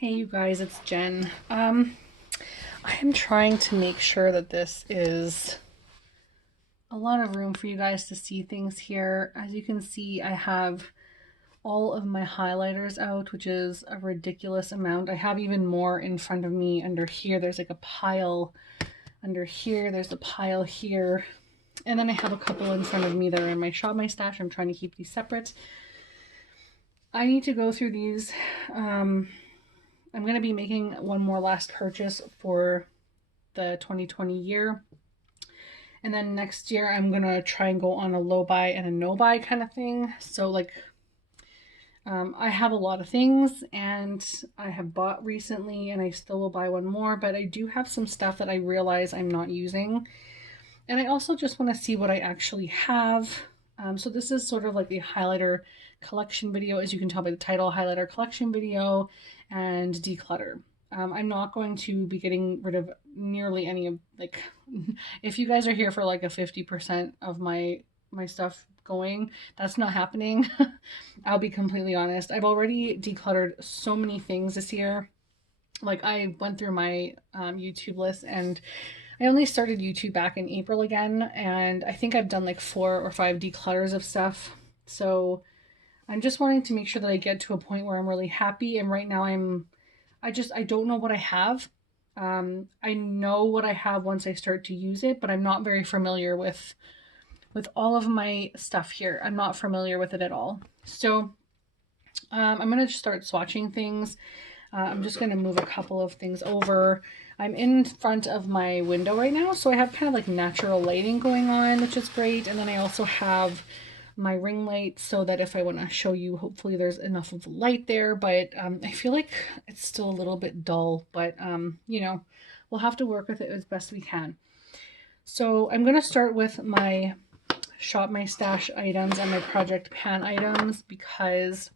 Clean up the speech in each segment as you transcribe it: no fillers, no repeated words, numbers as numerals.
Hey you guys, it's Jen. I am trying to make sure that this is a lot of room for you guys to see things here. As you can see, I have all of my highlighters out, which is a ridiculous amount. I have even more in front of me under here. There's like a pile under here. There's a pile here. And then I have a couple in front of me that are in my shop, my stash. I'm trying to keep these separate. I need to go through these. I'm going to be making one more last purchase for the 2020 year. And then next year, I'm going to try and go on a low buy and a no buy kind of thing. So, I have a lot of things and I have bought recently and I still will buy one more. But I do have some stuff that I realize I'm not using. And I also just want to see what I actually have. So, this is sort of like the highlighter collection video, as you can tell by the title, highlighter collection video and declutter. I'm not going to be getting rid of nearly any of, like, if you guys are here for like a 50% of my stuff going, that's not happening. I'll be completely honest. I've already decluttered so many things this year. Like, I went through my YouTube list, and I only started YouTube back in April again, and I think I've done like 4 or 5 declutters of stuff. So I'm just wanting to make sure that I get to a point where I'm really happy. And right now I don't know what I have. I know what I have once I start to use it, but I'm not very familiar with all of my stuff here. I'm not familiar with it at all. So I'm gonna just start swatching things. I'm just gonna move a couple of things over. I'm in front of my window right now, so I have kind of like natural lighting going on, which is great. And then I also have my ring light so that if I want to show you, hopefully there's enough of light there, but I feel like it's still a little bit dull, but we'll have to work with it as best we can. So I'm going to start with my shop my stash items and my project pan items because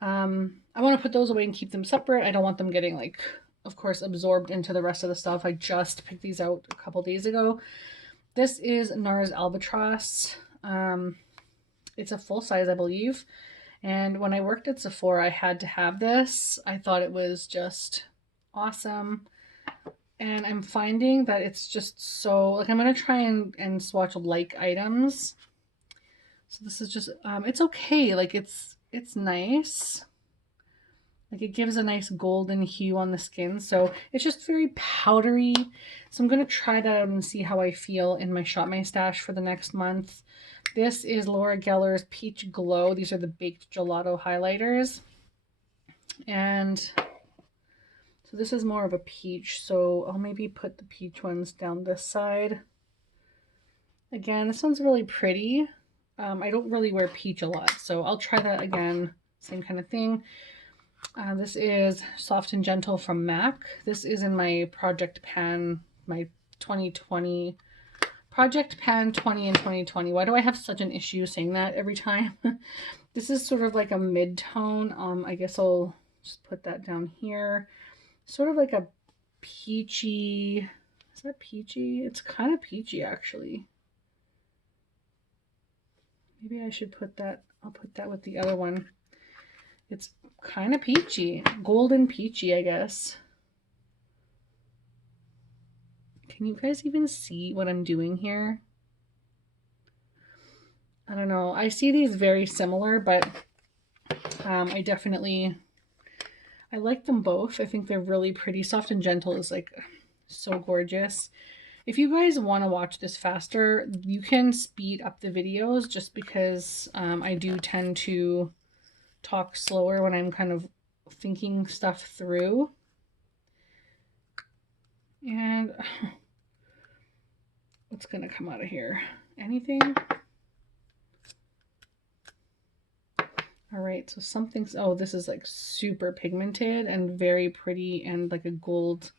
I want to put those away and keep them separate. I don't want them getting, like, of course, absorbed into the rest of the stuff. I just picked these out a couple days ago. This is NARS Albatross. It's a full size, I believe. And when I worked at Sephora, I had to have this. I thought it was just awesome. And I'm finding that it's just so, like, I'm going to try and swatch like items. So this is just, it's okay. Like, it's nice. Like, it gives a nice golden hue on the skin. So it's just very powdery. So I'm going to try that out and see how I feel in my Shop My Stash for the next month. This is Laura Geller's Peach Glow. These are the baked gelato highlighters. And so this is more of a peach. So I'll maybe put the peach ones down this side. Again, this one's really pretty. I don't really wear peach a lot, so I'll try that again. Same kind of thing. This is Soft and Gentle from MAC. This is in my Project Pan, my 2020, Project Pan 20 and 2020. Why do I have such an issue saying that every time? This is sort of like a mid-tone. I guess I'll just put that down here. Sort of like a peachy, is that peachy? It's kind of peachy, actually. Maybe I should put that, I'll put that with the other one. It's kind of peachy, golden peachy, I guess. Can you guys even see what I'm doing here? I don't know. I see these very similar, but I like them both. I think they're really pretty. Soft and Gentle is like so gorgeous. If you guys want to watch this faster, you can speed up the videos just because I do tend to talk slower when I'm kind of thinking stuff through. And what's going to come out of here? Anything? All right, so something's, oh, this is like super pigmented and very pretty and like a gold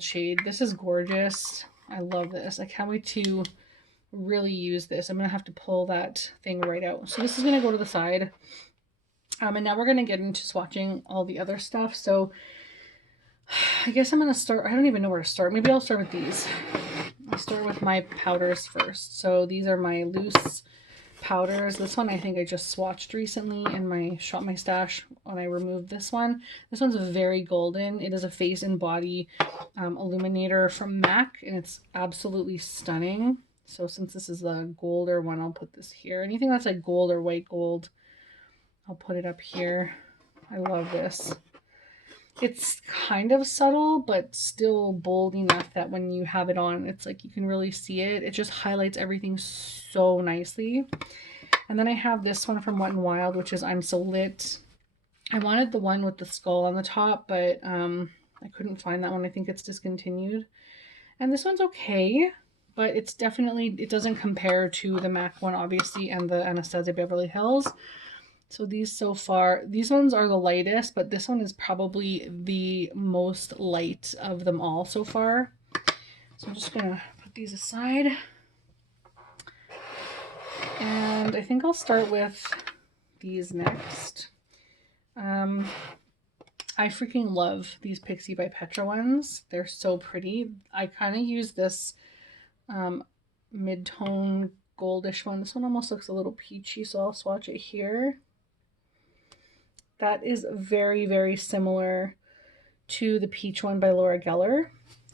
shade. This is gorgeous. I love this. I can't wait to really use this. I'm gonna have to pull that thing right out. So this is gonna go to the side. And now we're gonna get into swatching all the other stuff. So I guess I'm gonna start, I don't even know where to start. Maybe I'll start with these. I'll start with my powders first. So these are my loose powders. This one I think I just swatched recently in my Shop My Stash when I removed this one. This one's very golden. It is a face and body illuminator from MAC, and it's absolutely stunning. So since this is the golder one, I'll put this here. Anything that's like gold or white gold, I'll put it up here. I love this. It's kind of subtle, but still bold enough that when you have it on, it's like you can really see it. It just highlights everything so nicely. And then I have this one from Wet n Wild, which is I'm So Lit. I wanted the one with the skull on the top, but I couldn't find that one. I think it's discontinued. And this one's okay, but it's definitely, it doesn't compare to the MAC one, obviously, and the Anastasia Beverly Hills. So these so far, these ones are the lightest, but this one is probably the most light of them all so far. So I'm just gonna put these aside. And I think I'll start with these next. I freaking love these Pixie by Petra ones. They're so pretty. I kind of use this mid-tone goldish one. This one almost looks a little peachy, so I'll swatch it here. That is very, very similar to the peach one by Laura Geller.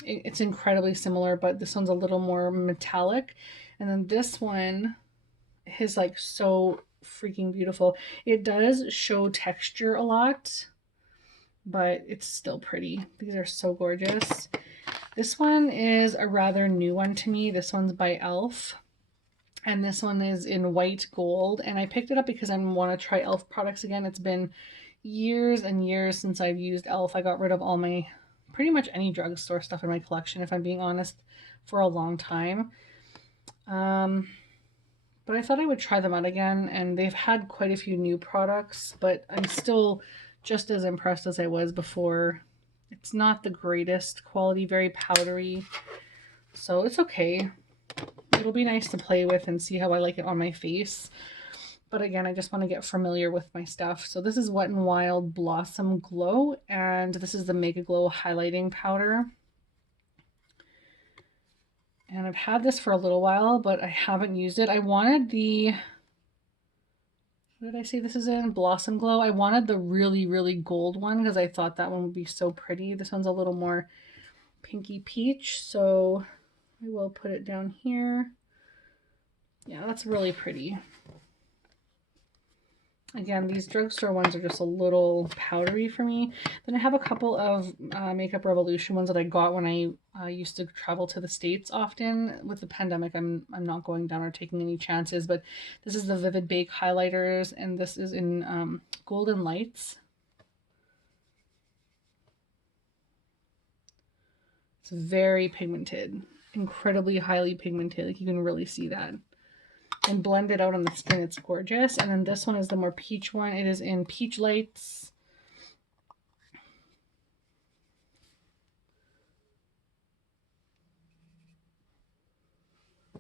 It's incredibly similar, but this one's a little more metallic. And then this one is like so freaking beautiful. It does show texture a lot, but it's still pretty. These are so gorgeous. This one is a rather new one to me. This one's by e.l.f. And this one is in white gold. And I picked it up because I want to try e.l.f. products again. It's been years and years since I've used e.l.f. I got rid of all my, pretty much any drugstore stuff in my collection, if I'm being honest, for a long time. But I thought I would try them out again. And they've had quite a few new products, but I'm still just as impressed as I was before. It's not the greatest quality, very powdery, so it's okay. It'll be nice to play with and see how I like it on my face. But again, I just want to get familiar with my stuff. So this is Wet n Wild Blossom Glow, and this is the Mega Glow highlighting powder. And I've had this for a little while, but I haven't used it. I wanted the, what did I say this is in? Blossom Glow. I wanted the really, really gold one because I thought that one would be so pretty. This one's a little more pinky peach, so I will put it down here. Yeah, that's really pretty. Again, these drugstore ones are just a little powdery for me. Then I have a couple of Makeup Revolution ones that I got when I used to travel to the States often. With the pandemic, I'm not going down or taking any chances, but this is the Vivid Bake highlighters, and this is in Golden Lights. It's very pigmented, incredibly highly pigmented. Like you can really see that. And blend it out on the skin. It's gorgeous. And then this one is the more peach one. It is in Peach Lights.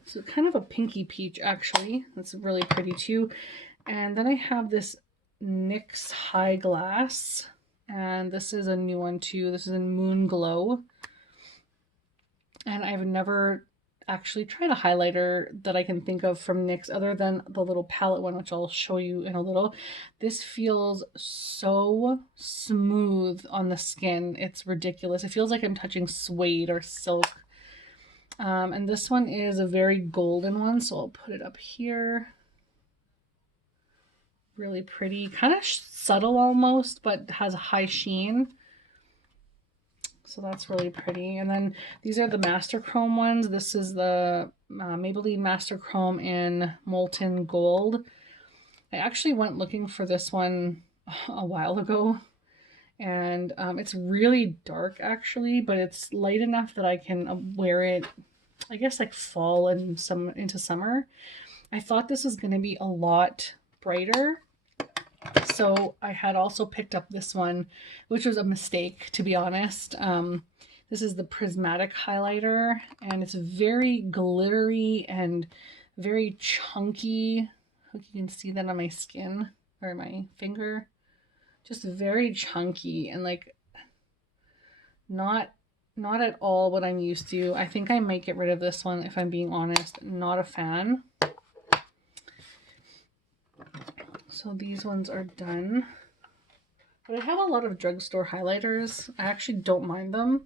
So kind of a pinky peach, actually. That's really pretty too. And then I have this NYX High Glass. And this is a new one too. This is in Moon Glow. And I've never actually tried a highlighter that I can think of from NYX other than the little palette one, which I'll show you in a little. This feels so smooth on the skin. It's ridiculous. It feels like I'm touching suede or silk. And this one is a very golden one, so I'll put it up here. Really pretty, kind of subtle almost, but has a high sheen. So that's really pretty. And then these are the Master Chrome ones. This is the Maybelline Master Chrome in Molten Gold. I actually went looking for this one a while ago. And it's really dark actually, but it's light enough that I can wear it, I guess, like fall and into summer. I thought this was going to be a lot brighter. So I had also picked up this one, which was a mistake, to be honest. This is the Prismatic highlighter, and it's very glittery and very chunky. I hope you can see that on my skin or my finger. Just very chunky and like not at all what I'm used to. I think I might get rid of this one if I'm being honest. Not a fan. So these ones are done. But I have a lot of drugstore highlighters. I actually don't mind them.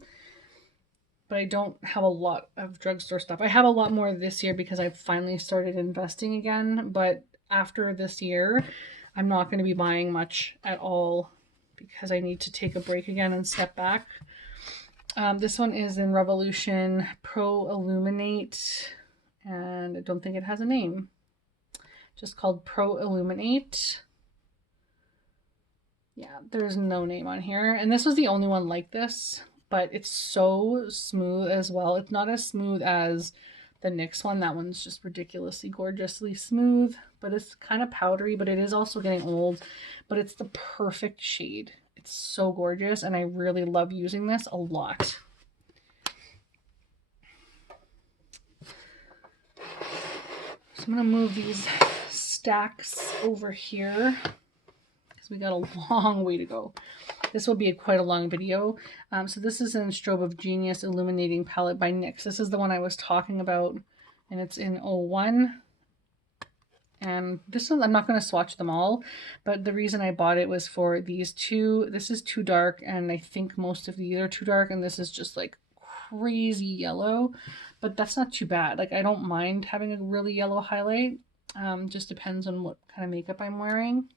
But I don't have a lot of drugstore stuff. I have a lot more this year because I've finally started investing again. But after this year, I'm not going to be buying much at all because I need to take a break again and step back. This one is in Revolution Pro Illuminate, and I don't think it has a name. Just called Pro Illuminate. Yeah, there's no name on here. And this was the only one like this, but it's so smooth as well. It's not as smooth as the NYX one. That one's just ridiculously gorgeously smooth, but it's kind of powdery, but it is also getting old, but it's the perfect shade. It's so gorgeous, and I really love using this a lot. So I'm going to move these stacks over here because we got a long way to go. This will be quite a long video. So this is in Strobe of Genius Illuminating Palette by NYX. This is the one I was talking about, and it's in 01. And this one, I'm not going to swatch them all, but the reason I bought it was for these two. This is too dark, and I think most of these are too dark, and this is just like crazy yellow, but that's not too bad. Like, I don't mind having a really yellow highlight. Just depends on what kind of makeup I'm wearing.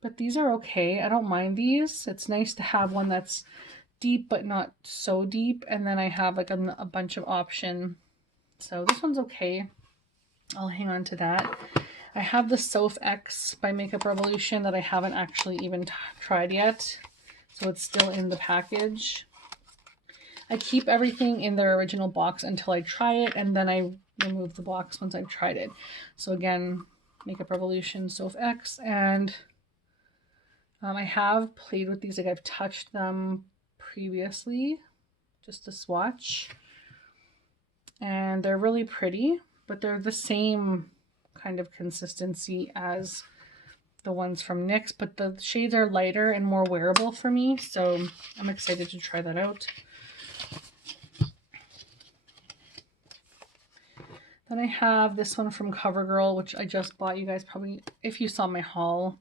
But these are okay. I don't mind these. It's nice to have one that's deep but not so deep, and then I have like a bunch of option. So this one's okay. I'll hang on to that. I have the Soph X by Makeup Revolution that I haven't actually even tried yet. So it's still in the package. I keep everything in their original box until I try it, and then I remove the box once I've tried it. So again, Makeup Revolution, Soph X, and I have played with these. Like, I've touched them previously just to swatch. And they're really pretty, but they're the same kind of consistency as the ones from NYX, but the shades are lighter and more wearable for me, so I'm excited to try that out. Then I have this one from CoverGirl, which I just bought. You guys probably, if you saw my haul,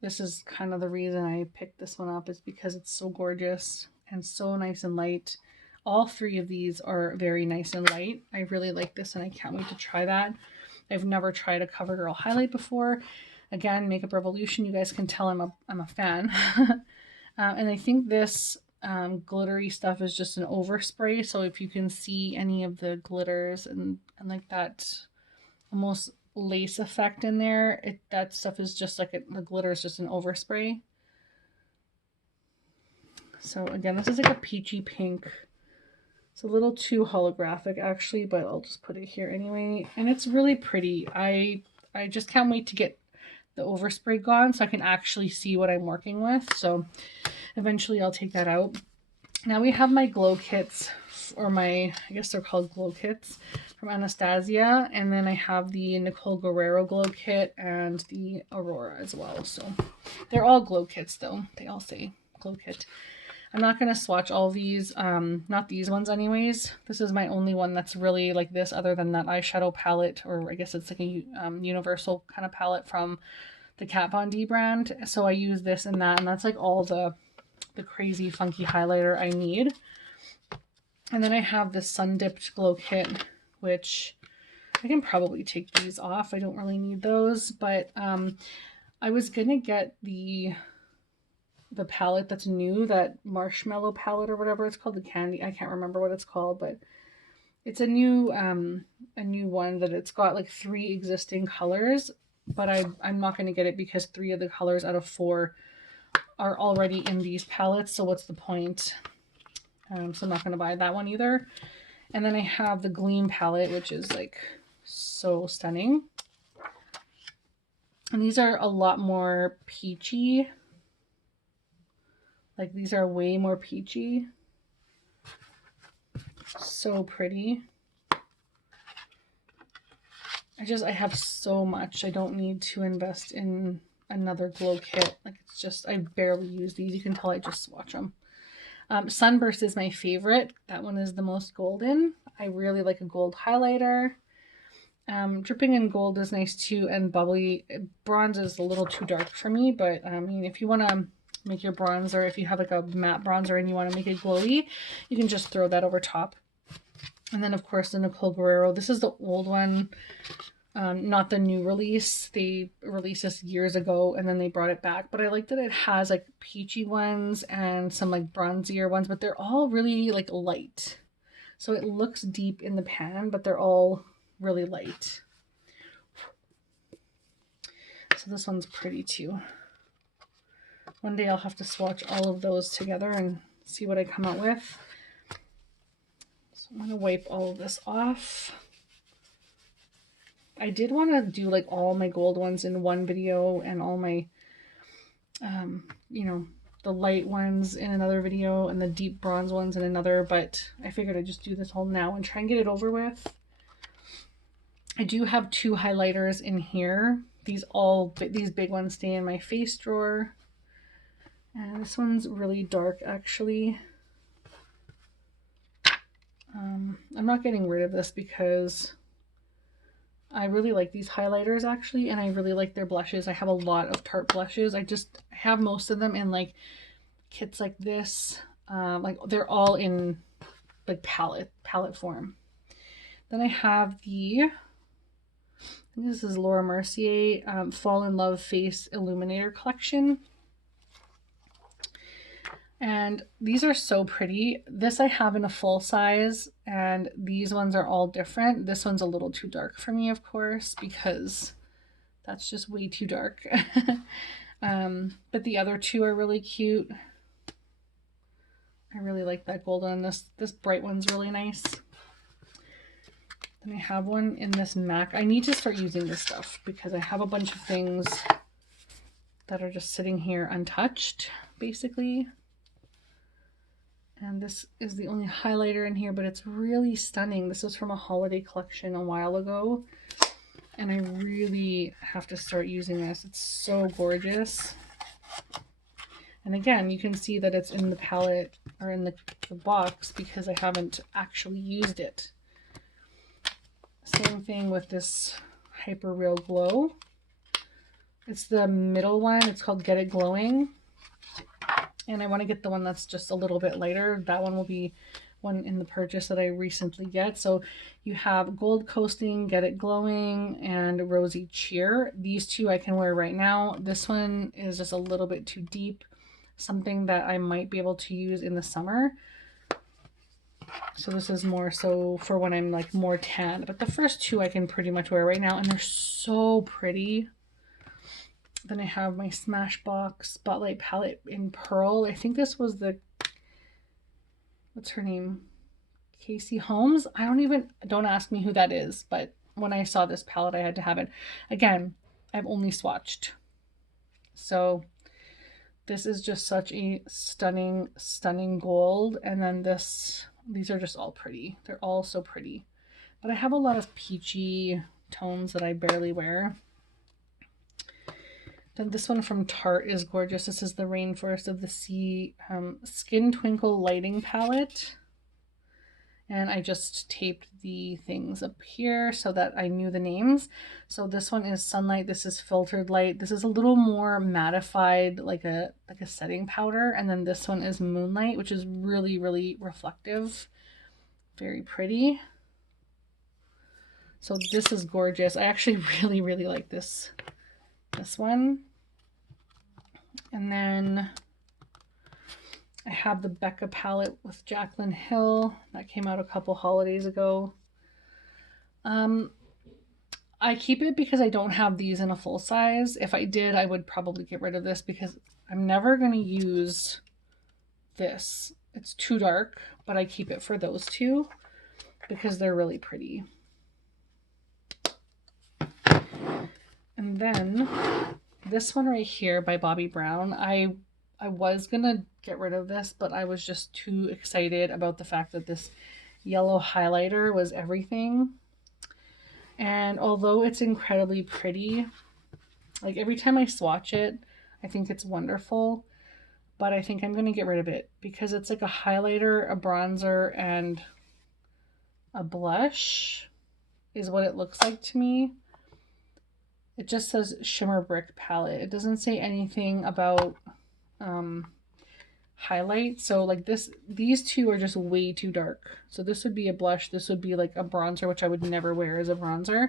this is kind of the reason I picked this one up, is because it's so gorgeous and so nice and light. All three of these are very nice and light. I really like this, and I can't wait to try that. I've never tried a CoverGirl highlight before. Again, Makeup Revolution, you guys can tell I'm a fan. And I think this glittery stuff is just an overspray. So if you can see any of the glitters and like that almost lace effect in there, that stuff is just like the glitter is just an overspray. So again, this is like a peachy pink. It's a little too holographic actually, but I'll just put it here anyway. And it's really pretty. I just can't wait to get the overspray gone so I can actually see what I'm working with. So eventually I'll take that out. Now we have my glow kits, or I guess they're called glow kits from Anastasia. And then I have the Nicole Guerrero glow kit and the Aurora as well. So they're all glow kits though. They all say glow kit. I'm not going to swatch all these, not these ones anyways. This is my only one that's really like this, other than that eyeshadow palette, or I guess it's like a universal kind of palette from the Kat Von D brand. So I use this and that, and that's like all the crazy funky highlighter I need. And then I have this Sun Dipped Glow Kit, which I can probably take these off. I don't really need those, but I was going to get the palette that's new, that marshmallow palette or whatever it's called, the candy, I can't remember what it's called, but it's a new one that it's got like 3 existing colors, but I'm not going to get it because 3 of the colors out of 4 are already in these palettes, so what's the point? So I'm not going to buy that one either. And then I have the Gleam palette, which is like so stunning, and these are a lot more peachy. Like, these are way more peachy. So pretty. I have so much. I don't need to invest in another glow kit. Like, it's just, I barely use these. You can tell I just swatch them. Sunburst is my favorite. That one is the most golden. I really like a gold highlighter. Dripping in gold is nice too, and bubbly. Bronze is a little too dark for me, but I mean, if you want to make your bronzer, if you have like a matte bronzer and you want to make it glowy, you can just throw that over top. And then of course the Nicole Guerrero. This is the old one, not the new release. They released this years ago and then they brought it back. But I like that it has like peachy ones and some like bronzier ones, but they're all really like light. So it looks deep in the pan, but they're all really light. So this one's pretty too. One day I'll have to swatch all of those together and see what I come out with. So I'm going to wipe all of this off. I did want to do like all my gold ones in one video and all my, you know, the light ones in another video and the deep bronze ones in another, but I figured I'd just do this all now and try and get it over with. I do have 2 highlighters in here. These big ones stay in my face drawer. And this one's really dark actually. I'm not getting rid of this because I really like these highlighters actually, and I really like their blushes. I have a lot of Tarte blushes. I have most of them in like kits like this. Like they're all in like palette form. Then I have this is Laura Mercier Fall in Love Face Illuminator Collection. And these are so pretty. This I have in a full size, and these ones are all different. This one's a little too dark for me, of course, because that's just way too dark. But the other 2 are really cute. I really like that gold one. This bright one's really nice. Then I have one in this MAC. I need to start using this stuff because I have a bunch of things that are just sitting here untouched, basically. And this is the only highlighter in here, but it's really stunning. This was from a holiday collection a while ago, and I really have to start using this. It's so gorgeous. And again, you can see that it's in the palette or in the box because I haven't actually used it. Same thing with this Hyper Real Glow. It's the middle one. It's called Get It Glowing. And I want to get the one that's just a little bit lighter. That one will be one in the purchase that I recently get. So you have Gold Coasting, Get It Glowing, and Rosy Cheer. These 2 I can wear right now. This one is just a little bit too deep. Something that I might be able to use in the summer. So this is more so for when I'm like more tan. But the first 2 I can pretty much wear right now, and they're so pretty. Then I have my Smashbox Spotlight Palette in Pearl. I think this was the, what's her name? Casey Holmes? Don't ask me who that is, but when I saw this palette, I had to have it. Again, I've only swatched. So this is just such a stunning, stunning gold. And then these are just all pretty. They're all so pretty. But I have a lot of peachy tones that I barely wear. Then this one from Tarte is gorgeous. This is the Rainforest of the Sea Skin Twinkle Lighting Palette. And I just taped the things up here so that I knew the names. So this one is Sunlight. This is Filtered Light. This is a little more mattified, like a setting powder. And then this one is Moonlight, which is really, really reflective. Very pretty. So this is gorgeous. I actually really, really like this one. And then I have the Becca palette with Jaclyn Hill that came out a couple holidays ago. I keep it because I don't have these in a full size. If I did, I would probably get rid of this because I'm never going to use this. It's too dark, but I keep it for those 2 because they're really pretty. And then this one right here by Bobbi Brown, I was gonna get rid of this, but I was just too excited about the fact that this yellow highlighter was everything. And although it's incredibly pretty, like every time I swatch it, I think it's wonderful, but I think I'm gonna get rid of it because it's like a highlighter, a bronzer, and a blush. is what it looks like to me. It just says Shimmer Brick palette. It doesn't say anything about highlight. So like these two are just way too dark. So this would be a blush. This would be like a bronzer, which I would never wear as a bronzer.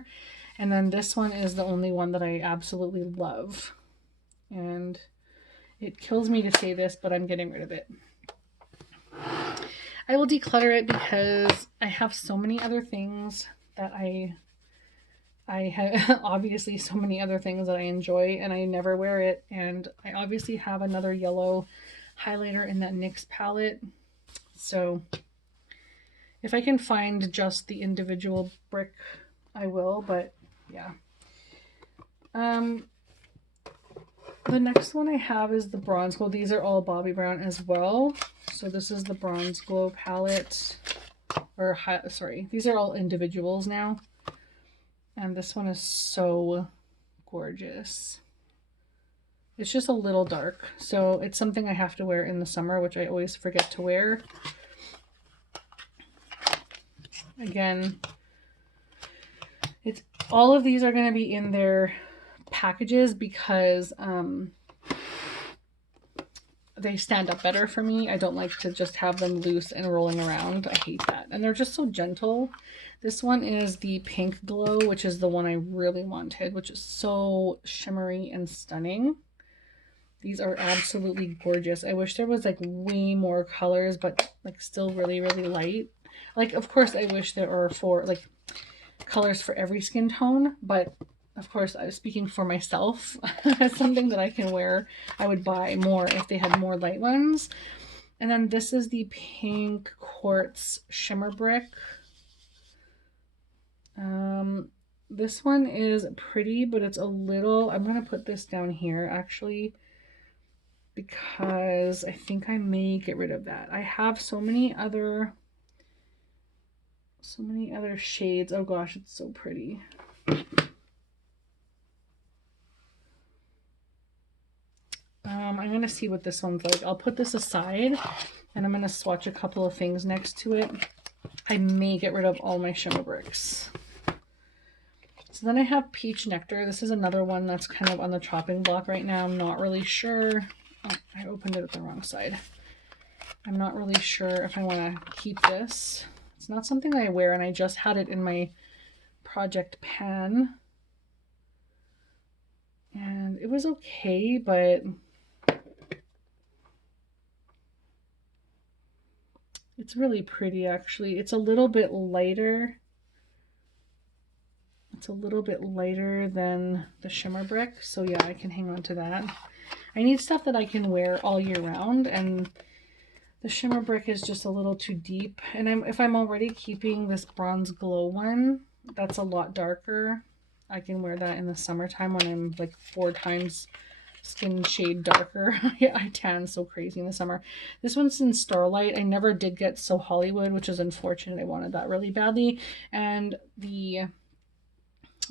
And then this one is the only one that I absolutely love. And it kills me to say this, but I'm getting rid of it. I will declutter it because I have so many other things that I have obviously so many other things that I enjoy and I never wear it. And I obviously have another yellow highlighter in that NYX palette. So if I can find just the individual brick, I will, but yeah. The next one I have is the Bronze Glow. These are all Bobbi Brown as well. So this is the Bronze Glow palette, or sorry, these are all individuals now. And this one is so gorgeous. It's just a little dark, so it's something I have to wear in the summer, which I always forget to wear. Again, it's all of these are going to be in their packages because they stand up better for me. I don't like to just have them loose and rolling around. I hate that. And they're just so gentle. This one is the Pink Glow, which is the one I really wanted, which is so shimmery and stunning. These are absolutely gorgeous. I wish there was like way more colors, but like still really, really light. Like, of course, I wish there were like colors for every skin tone, but of course, I was speaking for myself. As something that I can wear, I would buy more if they had more light ones. And then this is the Pink Quartz Shimmer Brick. This one is pretty, but it's a little, I'm going to put this down here actually, because I think I may get rid of that. I have so many other shades. Oh gosh, it's so pretty. I'm going to see what this one's like. I'll put this aside and I'm going to swatch a couple of things next to it. I may get rid of all my shimmer bricks. So then I have Peach Nectar. This is another one that's kind of on the chopping block right now. I'm not really sure. Oh, I opened it at the wrong side. I'm not really sure if I want to keep this. It's not something that I wear, and I just had it in my project pan. And it was okay, but it's really pretty actually. It's a little bit lighter. It's a little bit lighter than the shimmer brick, so yeah, I can hang on to that. I need stuff that I can wear all year round, and the shimmer brick is just a little too deep. And if I'm already keeping this Bronze Glow one, that's a lot darker. I can wear that in the summertime when I'm like 4 times skin shade darker. I tan so crazy in the summer. This one's in Starlight. I never did get So Hollywood, which is unfortunate. I wanted that really badly. And the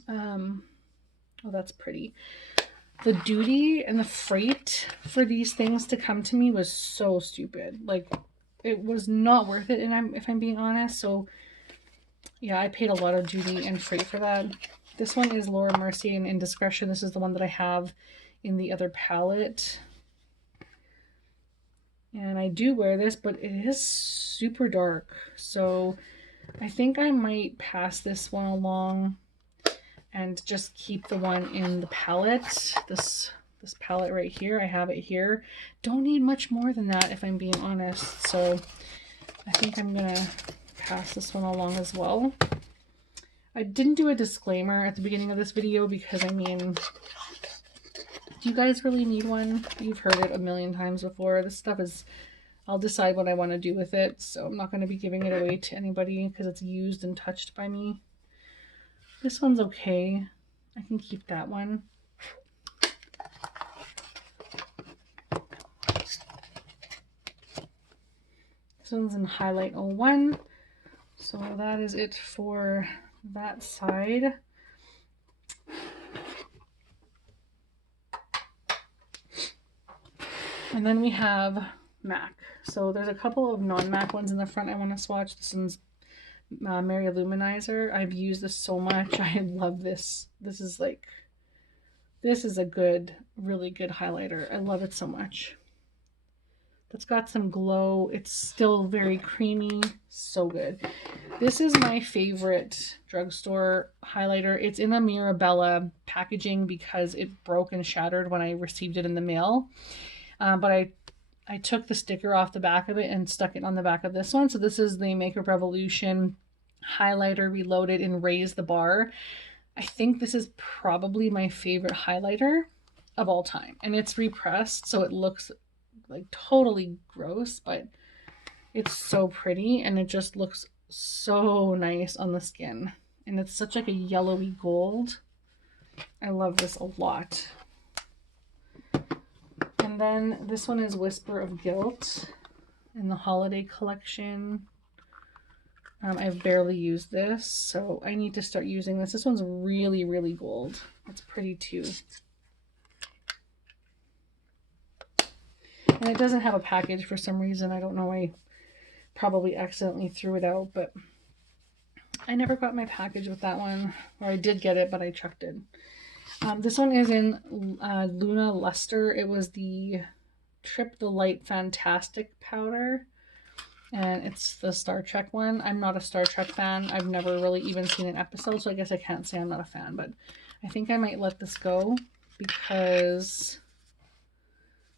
oh, that's pretty. The duty and the freight for these things to come to me was so stupid. Like, it was not worth it, and if I'm being honest. So yeah, I paid a lot of duty and freight for that. This one is Laura Mercier and Indiscretion. This is the one that I have in the other palette. And I do wear this, but it is super dark. So I think I might pass this one along and just keep the one in the palette. This palette right here, I have it here. Don't need much more than that if I'm being honest. So I think I'm gonna pass this one along as well. I didn't do a disclaimer at the beginning of this video because, I mean, do you guys really need one? You've heard it a million times before. This stuff is, I'll decide what I want to do with it. So I'm not going to be giving it away to anybody because it's used and touched by me. This one's okay. I can keep that one. This one's in Highlight 01. So that is it for that side. And then we have MAC. So there's a couple of non-MAC ones in the front I want to swatch. This one's Mary Luminizer. I've used this so much. I love this. This is a good, really good highlighter. I love it so much. It's got some glow. It's still very creamy. So good. This is my favorite drugstore highlighter. It's in a Mirabella packaging because it broke and shattered when I received it in the mail. But I took the sticker off the back of it and stuck it on the back of this one. So this is the Makeup Revolution highlighter reloaded in Raise the Bar. I think this is probably my favorite highlighter of all time. And it's repressed, so it looks like totally gross, but it's so pretty and it just looks so nice on the skin. And it's such like a yellowy gold. I love this a lot. And then this one is Whisper of Guilt in the holiday collection. I've barely used this, so I need to start using this. This one's really, really gold. It's pretty too. And it doesn't have a package for some reason. I don't know. I probably accidentally threw it out, but I never got my package with that one. Or I did get it, but I chucked it. This one is in Luna Luster. It was the Trip the Light Fantastic powder. And it's the Star Trek one. I'm not a Star Trek fan. I've never really even seen an episode, so I guess I can't say I'm not a fan. But I think I might let this go because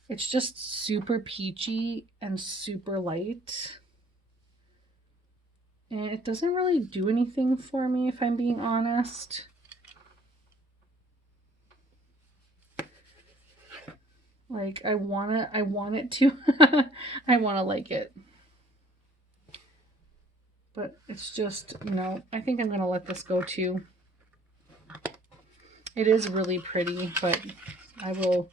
it's just super peachy and super light. And it doesn't really do anything for me, if I'm being honest. Like, I want it to. I want to like it. But it's just, I think I'm going to let this go too. It is really pretty, but I will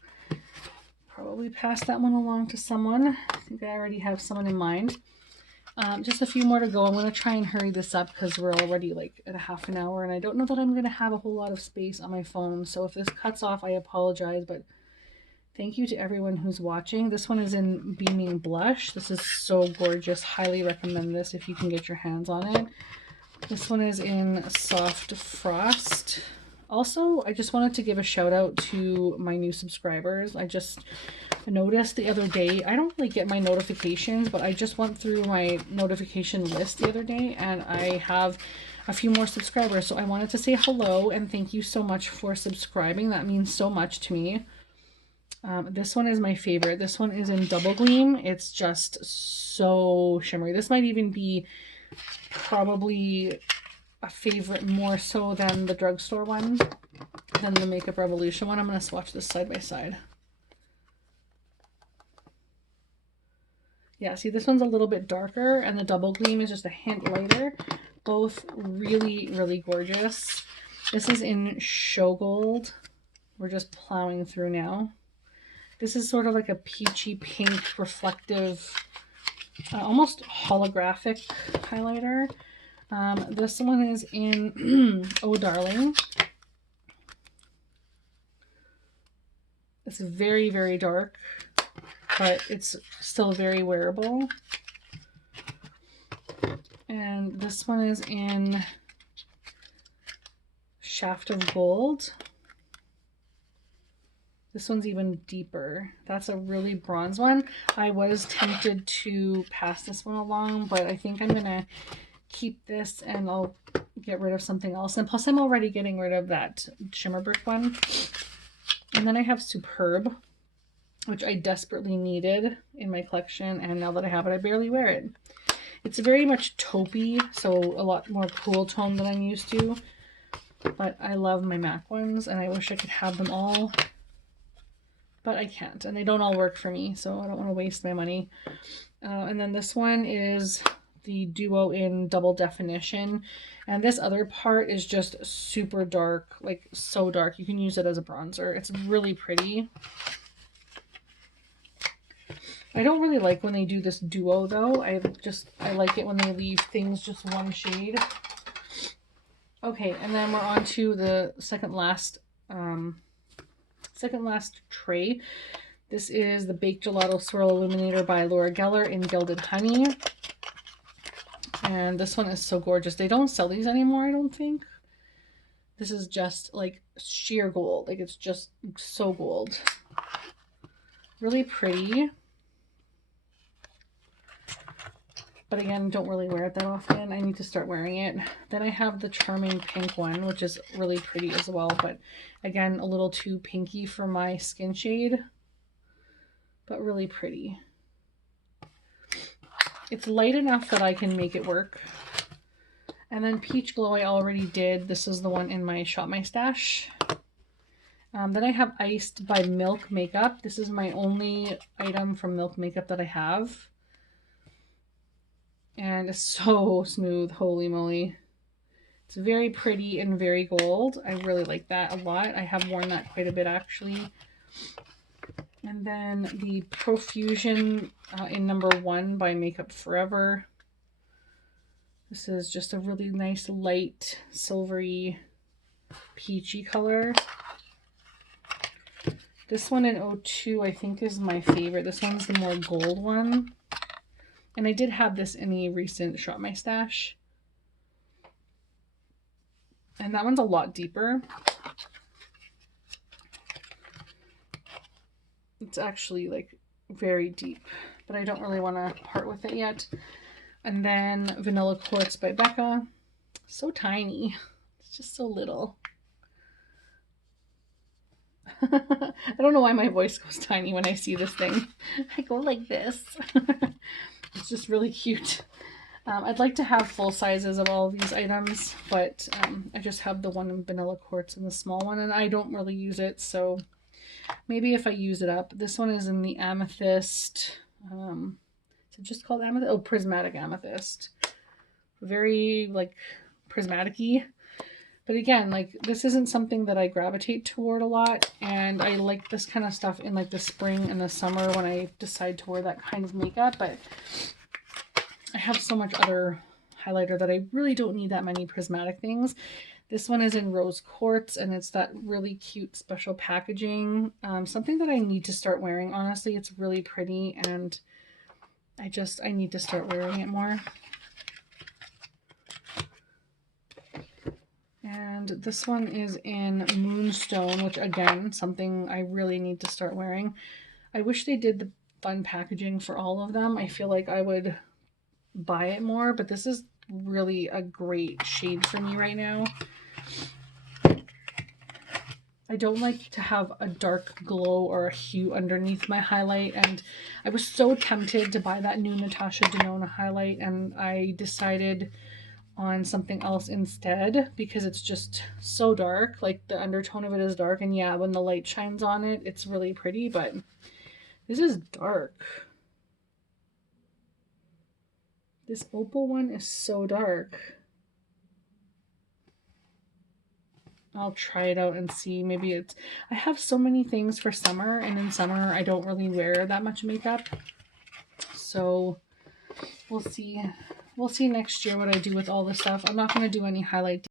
probably pass that one along to someone. I think I already have someone in mind. Just a few more to go. I'm going to try and hurry this up because we're already like at a half an hour and I don't know that I'm going to have a whole lot of space on my phone. So if this cuts off, I apologize, but thank you to everyone who's watching. This one is in Beaming Blush. This is so gorgeous. Highly recommend this if you can get your hands on it. This one is in Soft Frost. Also, I just wanted to give a shout out to my new subscribers. I just noticed the other day, I don't really get my notifications, but I just went through my notification list the other day and I have a few more subscribers. So I wanted to say hello and thank you so much for subscribing. That means so much to me. This one is my favorite. This one is in Double Gleam. It's just so shimmery. This might even be probably a favorite more so than the drugstore one, than the Makeup Revolution one. I'm going to swatch this side by side. Yeah, see, this one's a little bit darker and the Double Gleam is just a hint lighter. Both really, really gorgeous. This is in Show Gold. We're just plowing through now. This is sort of like a peachy pink reflective, almost holographic highlighter. This one is in Oh Darling. It's very, very dark, but it's still very wearable. And this one is in Shaft of Gold. This one's even deeper. That's a really bronze one. I was tempted to pass this one along, but I think I'm going to keep this and I'll get rid of something else. And plus I'm already getting rid of that Shimmer Brick one. And then I have Superb, which I desperately needed in my collection. And now that I have it, I barely wear it. It's very much taupey, so a lot more cool tone than I'm used to. But I love my MAC ones and I wish I could have them all. But I can't, and they don't all work for me, so I don't want to waste my money. And then this one is the Duo in Double Definition, and this other part is just super dark, like so dark. You can use it as a bronzer. It's really pretty. I don't really like when they do this duo though. I like it when they leave things just one shade. Okay, and then we're on to the second last tray. This is the Baked Gelato Swirl Illuminator by Laura Geller in Gilded Honey. And this one is so gorgeous. They don't sell these anymore, I don't think. This is just like sheer gold. Like it's just so gold. Really pretty. But again, don't really wear it that often. I need to start wearing it. Then I have the Charming Pink one, which is really pretty as well. But again, a little too pinky for my skin shade. But really pretty. It's light enough that I can make it work. And then Peach Glow I already did. This is the one in my Shop My Stash. Then I have Iced by Milk Makeup. This is my only item from Milk Makeup that I have. And it's so smooth, holy moly. It's very pretty and very gold. I really like that a lot. I have worn that quite a bit actually. And then the Profusion in number 1 by Makeup Forever. This is just a really nice light silvery peachy color. This one in 02 I think is my favorite. This one's the more gold one. And I did have this in a recent Shop My Stash. And that one's a lot deeper. It's actually like very deep, but I don't really want to part with it yet. And then Vanilla Quartz by Becca. So tiny. It's just so little. I don't know why my voice goes tiny when I see this thing. I go like this. It's just really cute. I'd like to have full sizes of all of these items, but I just have the one in Vanilla Quartz and the small one, and I don't really use it, so maybe if I use it up. This one is in the Amethyst. Is it just called Amethyst? Oh, Prismatic Amethyst. Very, like, prismatic-y. But again, like, this isn't something that I gravitate toward a lot, and I like this kind of stuff in, like, the spring and the summer when I decide to wear that kind of makeup, but I have so much other highlighter that I really don't need that many prismatic things. This one is in Rose Quartz, and it's that really cute special packaging. Something that I need to start wearing. Honestly, it's really pretty, and I need to start wearing it more. And this one is in Moonstone, which again, something I really need to start wearing. I wish they did the fun packaging for all of them. I feel like I would buy it more, but this is really a great shade for me right now. I don't like to have a dark glow or a hue underneath my highlight, and I was so tempted to buy that new Natasha Denona highlight, and I decided on something else instead because it's just so dark. Like, the undertone of it is dark, and yeah, when the light shines on it, it's really pretty, but this is dark. This opal one is so dark. I'll try it out and see. Maybe it's... I have so many things for summer, and in summer I don't really wear that much makeup. So we'll see. We'll see next year what I do with all this stuff. I'm not going to do any highlight